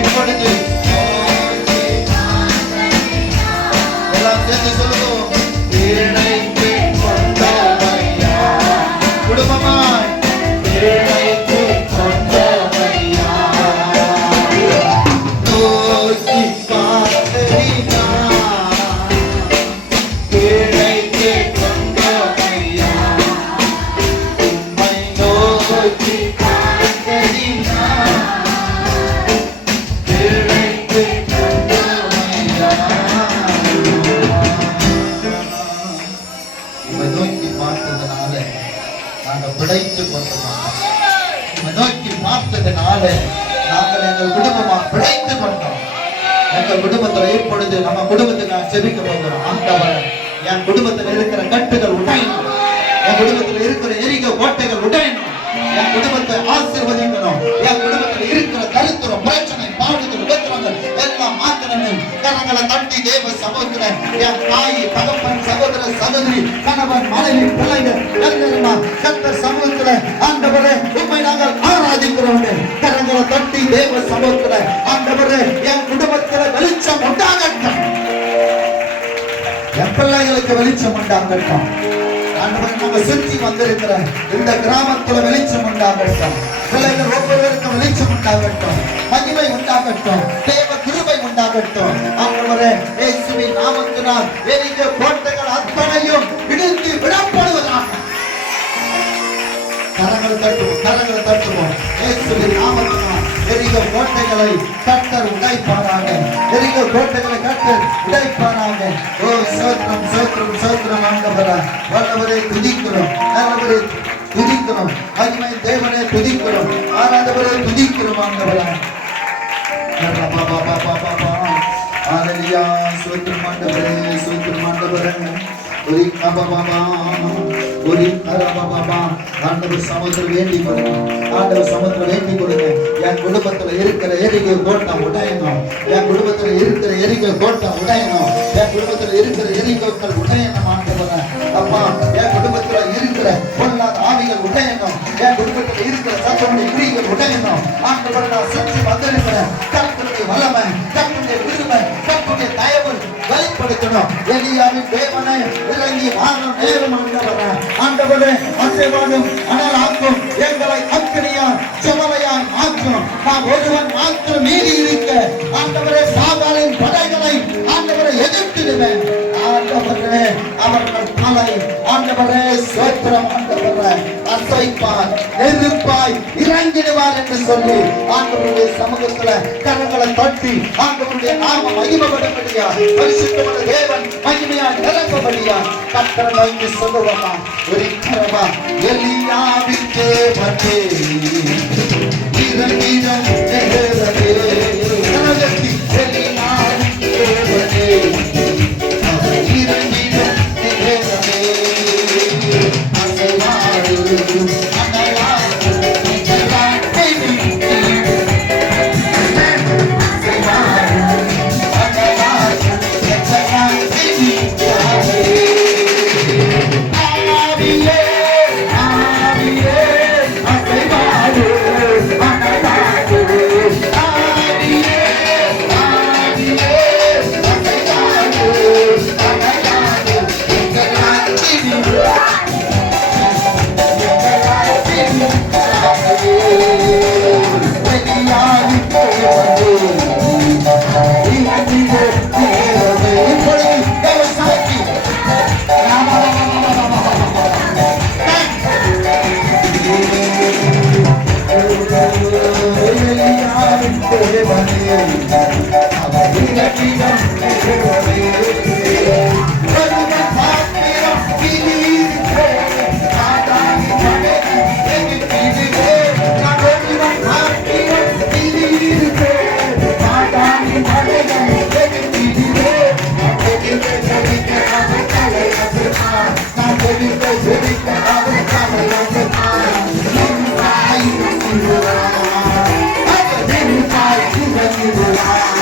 இப்பொழுது எல்லாம் சேர்ந்து சொல்லுவோம். இணைத்து கொண்டோமையா, குடும்பமாய் இணைத்து கொண்டோமையா, நோக்கி பார்த்தீனா, இணைத்து கொண்டோமையா, உம்மை நோக்கி பார்த்தீனா, இணைத்து கொண்டோமையா. உம்மை நோக்கி பார்த்ததுனால நாங்கள் பிழைத்துக் கொண்டோம். உம்மை நோக்கி பார்த்ததுனால நாங்கள் எங்கள் குடும்பமா பிழைத்துக் கொண்டோம். எங்கள் குடும்பத்துல இப்பொழுது நம்ம குடும்பத்துக்கு நான் செபிக்க போகிறோம். ஆண்டவரே, என் குடும்பத்தில் இருக்கிற கட்டுகள் உடையணும், என் குடும்பத்தில் இருக்கிற எரிக கோட்டைகள் உடையணும், என் குடும்பத்தை ஆசீர்வதிக்கணும், என் குடும்பத்தில் இருக்கிற தரித்திரம், பிரச்சனை, பாடுகள், உபத்திரங்கள் எல்லாம் மாற்றணும். கரங்களை தட்டி தேவ சகோதர, என் தாய், தகப்பன், சகோதர, சகோதரி, கணவன், மனைவி, பிள்ளைகள் எல்லாரும் கர்த்தர் சமூகத்துல ஆண்டவரே உம்மை நாங்கள் ஆராதிக்கிறோம். கரங்களை தட்டி தேவ சமூகத்துல ஆண்டவரே என் குடும்பத்துல வெளிச்சம் உண்டாகட்டும், என் பிள்ளைகளுக்கு வெளிச்சம் உண்டாகட்டும். ஆண்டவரே, நம்ம சுற்றி வந்திருக்கிற இந்த கிராமத்துல வெளிச்சம் உண்டாகட்டும், பிள்ளைகள் ஒவ்வொருவருக்கும் வெளிச்சம் உண்டாகட்டும், மகிமை உண்டாகட்டும், தேவ கிருபை உண்டாகட்டும். ஆண்டவரே, இயேசுவின் நாமத்தினால் எரிகிற கோட்டைகள் அத்தனையும் இடித்து விடப்படுவதாக. கரங்களை தட்டுவோம், கரங்களை தட்டுவோம். இயேசுவின் நாமத்தினால் எரிகிற கோட்டைகளை கர்த்தர் உடைப்பாராக, எரிகிற கோட்டைகளை கர்த்தர் உடைப்பாராக. ஓ சோத்திரம், சோத்திரம், சோத்திரம். ஆண்டவரே, வல்லவரே துதிக்கிறோம், நல்லவரே துதிக்கிறோம், மகிமை தேவனே துதிக்கிறோம், ஆராதவரே துதிக்கிறோம். ஆண்டவரே ஹalleluya, சோத்திரம் ஆண்டவரே, சோத்திரம் ஆண்டவரே. ஆண்டவர் சமுத்திரம் வேண்டி கொடுங்க, ஆண்டவர் சமுத்திரம் வேண்டி கொடுங்க. என் குடும்பத்துல இருக்கிற எரிகை கோட்டை உடையணும், என் குடும்பத்துல இருக்கிற எரிகை கோட்டை உடையணும், என் குடும்பத்துல இருக்கிற எரிகோக்கள் உடையணும். ஆண்டவரே அப்பா, என் குடும்பத்துல இருக்கிற பொல்லாத ஆவிகள் உடையணும், என் குடும்பத்துல இருக்கிற சத்துடைய கிரிகள் உடையணும். ஆண்டவரை நான் செஞ்சு வந்திருக்கிறேன். கர்த்தருடைய வல்லமை, கர்த்தருடைய விருமை, கர்த்தருடைய தயவு வெளிப்படுத்தணும். எலியாவின் தேவனை இறங்கி வாழும் நேரம். ஆண்டவரே, ஆண்டவரே ஆசீர்வாதம் அனலாக்கும், எங்களை அக்கினியாய் ஜுவலையாய் மாற்றும். நாம் ஒருவன் மாத்திரம் மீறி இருக்க ஆண்டவரே சாதாரின் படைகளை ஆண்டவரை எதிர்த்திடுவேன். ஆண்டவரே அவர்கள் தலை ஆண்டவரே சோத்திரம் ஆண்டவரே அசைப்பார், நெருப்பாய் இறங்கிடுவார் என்று சொல்லி ஆண்டவருடைய சமூகத்துல கரங்களை தட்டி ஆண்டவருடைய நாம மகிமைப்படும்படியா, பரிசுத்தமுள்ள தேவன் மகிமையாய் நிரப்பபடியா கர்த்தரை நோக்கி சொல்லுவோமா. ஒரு கரவா எலியாவின் தேவனே இறங்கிடும் தேவனே, கரகத்தி எலியாவின் தேவனே இறங்கிடும் தேவனே, அசைவாடு அனலாடு Hallelujah.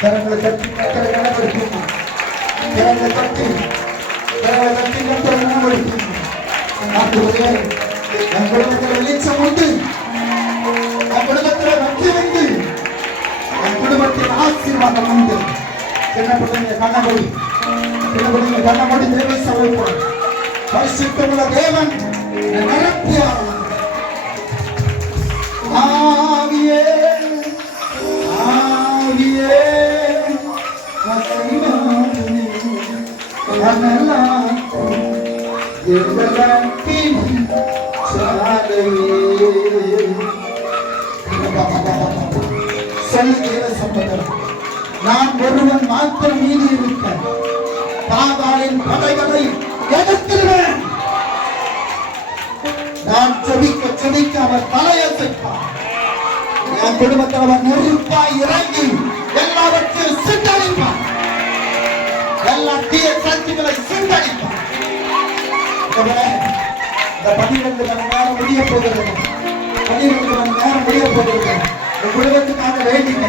கரங்களை தட்டி கத்தரை கனப்படுத்துமா, கரங்களை தட்டி கத்தரை கனப்படுத்துமா. ஆண்டவரே, என் குடும்பத்தில் வெளிச்சம் உண்டு, என் குடும்பத்தில் வெற்றி உண்டு, என் குடும்பத்தில் ஆசீர்வாதம் உண்டு. சின்ன பிள்ளைங்க கண்ணபடி தேவை சமைப்போம். பரிசுத்தமுள்ள தேவன் நிரப்பியார். ஆவியே ஆவியே நான் ஒருவன் மாத்திரம் மீதி இருக்க பாதாளின் படைகளை எதிர்த்திருவேன். நான் செபிக்க அவர் தலையசைப்பார். என் குடும்பத்தில் அவர் நெருப்பாய் இறங்கி எல்லாவற்றையும் சிந்தடிப்பார். எல்லா தீய சக்திகளை சிந்தடிப்பார். இந்த 12 மணி நேரம் முடிய போகிறது. 12 மணி நேரம் முடிய போகிறது. உன் குடும்பத்துக்காக வேண்டிங்க,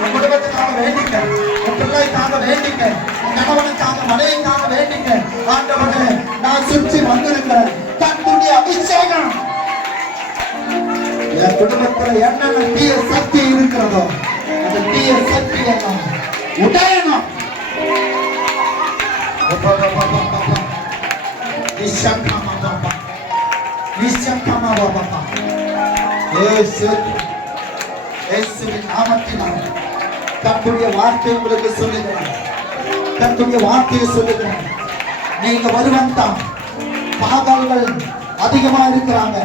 உன் குடும்பத்துக்காக வேண்டிங்க, உன் பிள்ளைக்காக வேண்டிங்க, உன் கணவனுக்காக மனைவிக்காக வேண்டிங்க. ஆண்டவனே, நான் சுற்றி வந்திருக்கிறேன். தன்னுடைய அபிஷேகம் என் குடும்பத்தில் என்னென்ன தீய சக்தி இருக்கிறதோ அந்த தீய சக்தி எல்லாம் உடையணும். கர்த்தருடைய வார்த்தை உங்களுக்கு சொல்லுகிறேன். கர்த்தருடைய வார்த்தையை சொல்லுகிறேன். நீங்க ஒருவன் தான். பாகால்கள் அதிகமா இருக்கிறாங்க.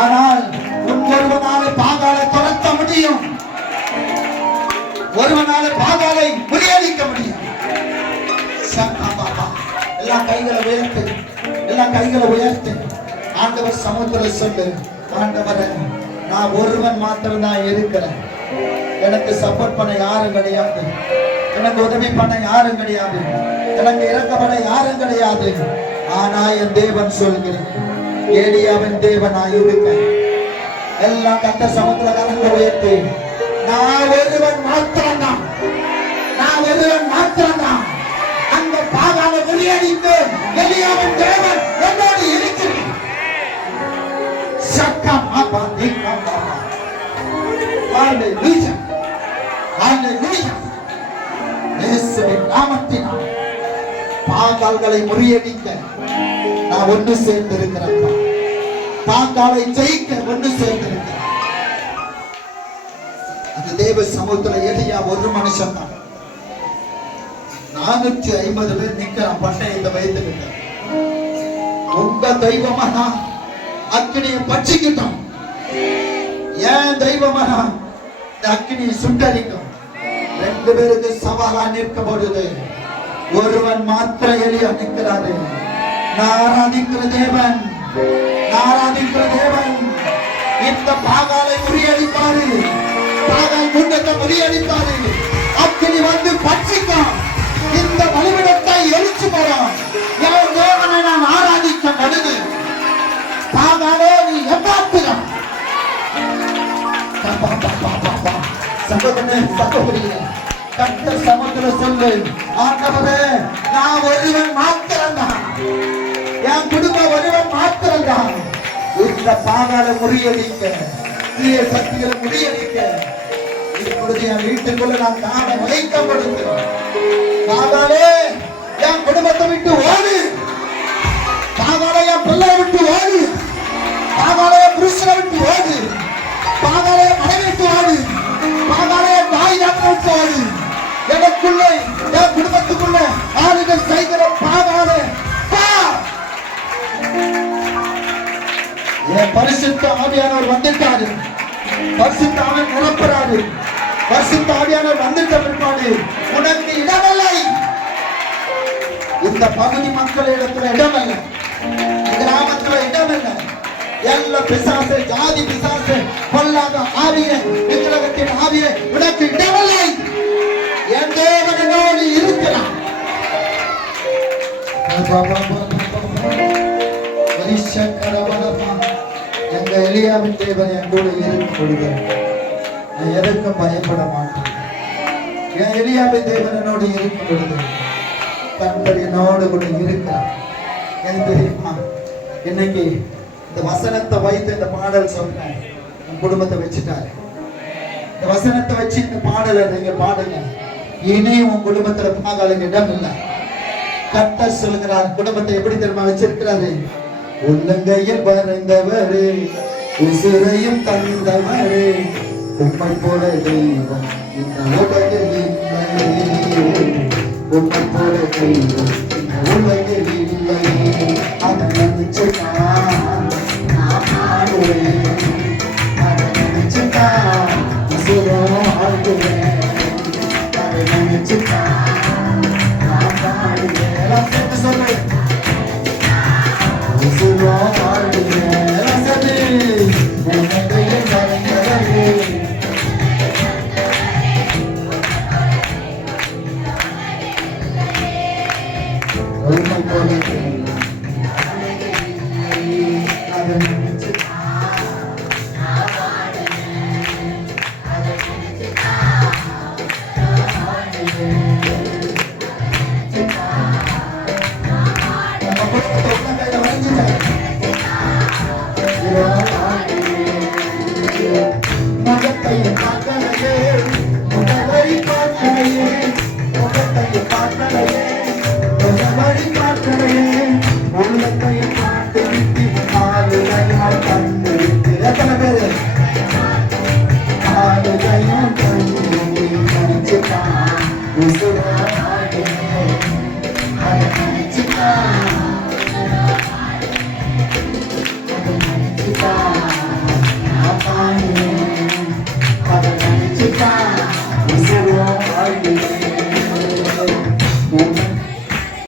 ஆனால் உன் ஒருவனால பாகாலை துரத்த முடியும். ஒருவனால பாகாலை முறியடிக்க முடியும். எல்லாம் கைகளை உயர்த்து, எல்லாம் கைகளை உயர்த்து ஆண்டவர் சமூகத்தில் சொல்லு, ஆண்டவரை நான் ஒருவன் மாத்திரம் தான் இருக்கிறேன். எனக்கு சப்போர்ட் பண்ண யாரும் கிடையாது, எனக்கு உதவி பண்ண யாரும் கிடையாது, எனக்கு இறக்கப்பட யாரும் கிடையாது. ஆனா என் தேவன் சொல்கிறேன், ஏலியாவின் தேவன் நான் இருக்கேன். எல்லாம் கர்த்தர் சமூகத்துல கலந்து உயர்த்தி, நான் ஒருவன் மாத்திரம் தான், நான் ஒருவன் மாத்திரம் தான். அந்த பாகாலை முறியடித்து எலியாவின் தேவன் என்னோடு இருக்கிறேன். சக்கம் அப்பா தீக்கம் பாபா. ஹalleluya, ஹalleluya. இயேசுவின் நாமத்தினால் பாகால்களை முறியடிக்க நான் ஒன்று சேர்ந்திருக்கிறேன். பாகாலை ஜெயிக்க ஒன்று சேர்ந்திருக்கிறேன். அந்த தேவ சமூகத்துல எலியா ஒரு மனுஷன் தான். 450 பேர் நிக்கிறான் பட்டயத்தை வைத்துக்கிட்ட. உங்க தெய்வமா அக்கினியை பட்சிக்கிட்டோம். ஏன் தெய்வமா இந்த அக்கினியை சுட்டரிக்கும். 2 பேருக்கு சவாலா நிற்கும் பொழுது ஒருவன் மாத்திர எலியா நிற்கிறாரு. நாராதிக்கிற தேவன், நாராதிக்கிற தேவன் இந்த பாகாலை முறியடிப்பாரு. பாகால் கூட்டத்தை முறியடிப்பாரு. அக்கினி வந்து பட்சிக்கும். இந்த பலிபீடத்தை எரிச்சு போறோம். என் தேவனை நான் ஆராதிக்க பொழுது பாகாலே நீ எப்பாத்துறான். சகோதரனே சகோதரியே, கர்த்தர் சமூகத்துல சொல்லு, ஆண்டவரே நான் ஒருவன் மாத்திரம் தான், என் குடும்பம் ஒருவன் மாத்திரம் தான். இந்த பாகாலை முறியடிக்க, தீய சக்திகளை முறியடிக்க இப்பொழுது என் வீட்டுக்குள்ள நான் காண வைக்கப்படுகிறேன். பாகாலே என் குடும்பத்தை விட்டு ஓடு. பாகாலே என் பிள்ளை விட்டு ஓடு. பாகாலே புருஷனை விட்டு ஓடு. பாகாலே மனைவி விட்டு ஓடு. பாகாலே தாய் நாட்டை விட்டு ஓடு. எனக்குள்ள என் குடும்பத்துக்குள்ள ஆளுகள் செய்கிற பாகாலே என் பரிசுத்த ஆவியானவர் வந்துட்டாரு. பரிசுத்த ஆவியானவர் நிரப்புறாரு. பரிசுத்த ஆவியானவர் வந்துட்ட பிற்பாடு உனக்கு இடமில்லை. இந்த பகுதி மக்களிடத்துல இடமில்லை, கிராமத்துல இடமில்லை. எல்லா பிசாசு, ஜாதி பிசாசு, பொல்லாத ஆவியே, விக்கிரகத்தின் ஆவியே உனக்கு இடமில்லை. என் தேவனோடு இருக்கிறான். எங்க எலியாவின் தேவன் என் கூட இருக்கும் பொழுது நான் எதற்கும் பயப்பட மாட்டேன். என் எலியாவின் தேவன் என்னோடு இருக்கும் பொழுது கர்த்தர் என்னோடு கூட இருக்கிறார். எனக்கு தெரியுமா, இன்னைக்கு இந்த வசனத்தை வைத்து இந்த பாடல் சொன்னேன். என் குடும்பத்தை வச்சுட்டாரு. இந்த வசனத்தை வச்சு இந்த பாடலை நீங்க பாடுங்க. இனி உன் குடும்பத்துல பாகாலுக்கு இடம் இல்லை. கர்த்தர் சொல்கிறார், குடும்பத்தை எப்படி தெரியுமா வச்சிருக்கிறாரு? உள்ளங்கையில் வரைந்தவரே, உசுரையும் தந்தவரே, உம்மை போல தெய்வம் இந்த உலகில் இல்லை. உம்மை போல தெய்வம் இந்த உலகில் இல்லை. அதை நினைச்சுதான் நான் ஆடுவேன். அதை நினைச்சுதான் உசுரம் ஆடுவேன். அதை நினைச்சுதான் நான் ஆடுவேன். சொல்லு உசுரம் ஆடுவேன். உள்ளங்கையில் வரைந்தவரே, உம்மை போல தெய்வம் அதை நினைச்சுதான்